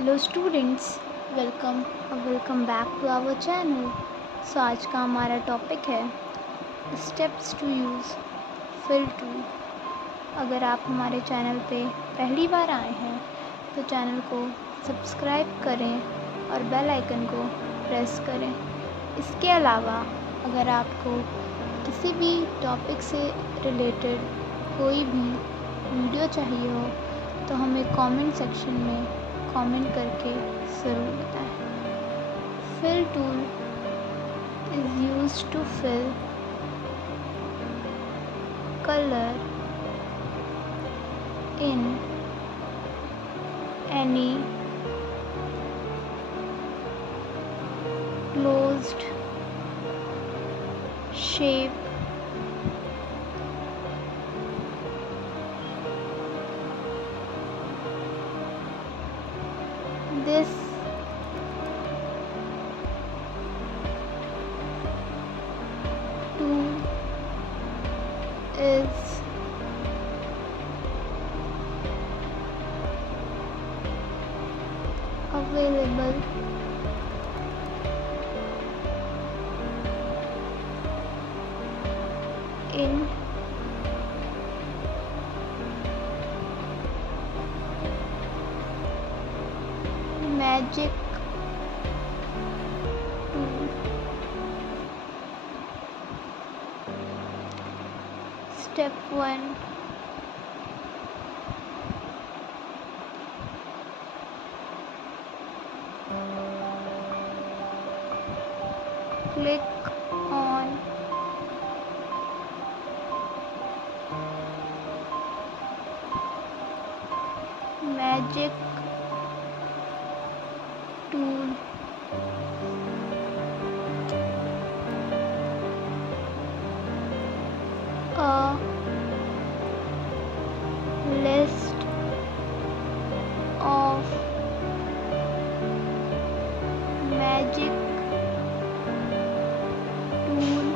Hello students, welcome welcome back to our channel. So आज का हमारा टॉपिक है steps to use fill tool. अगर आप हमारे चैनल पे पहली बार आए हैं तो चैनल को सब्सक्राइब करें और बेल आइकन को प्रेस करें। इसके अलावा अगर आपको किसी भी टॉपिक से रिलेटेड कोई भी वीडियो चाहिए हो तो हमें कमेंट सेक्शन में कमेंट करके ज़रूर बताएं। Fill tool is used to fill color in any closed shape this tool is available in magic tool. Step 1. Click on magic tool. A list of magic tool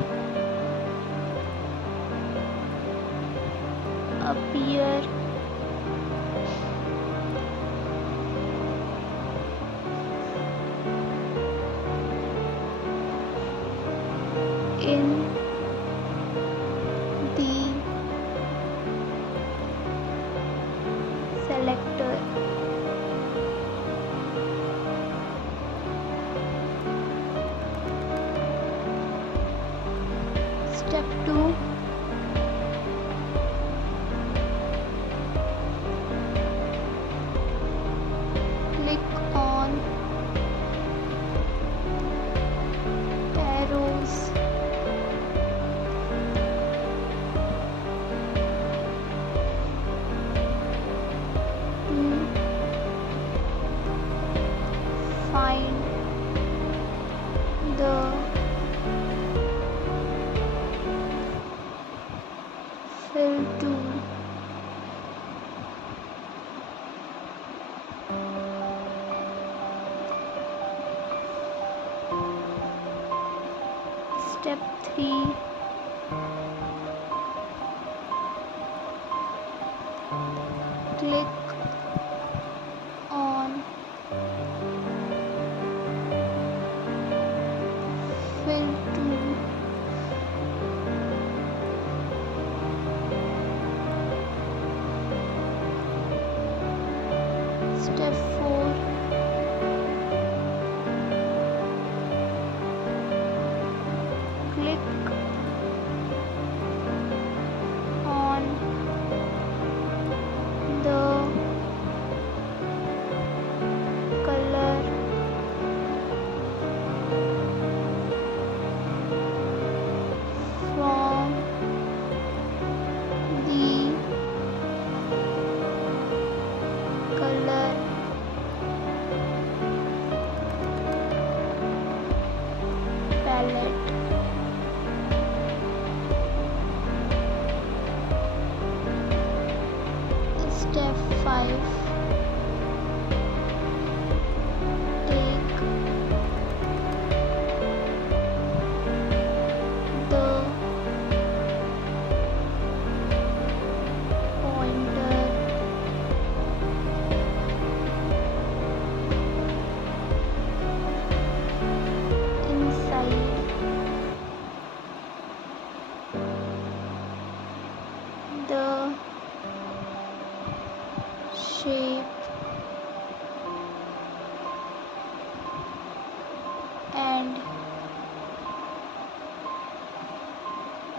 appear in the selector. Step 2. Click on arrows to find the fill tool. Step 3. Click on fill tool. Step 4. Click on the color from the color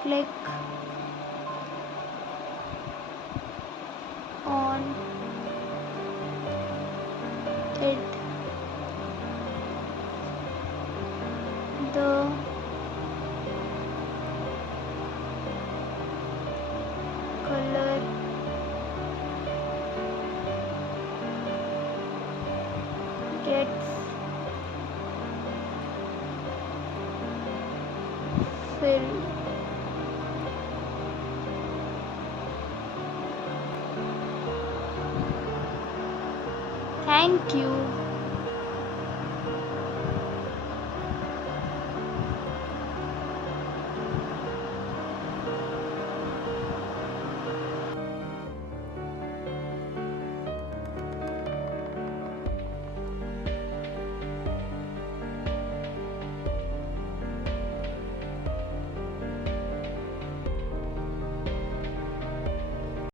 click on it, the color gets filled. Thank you.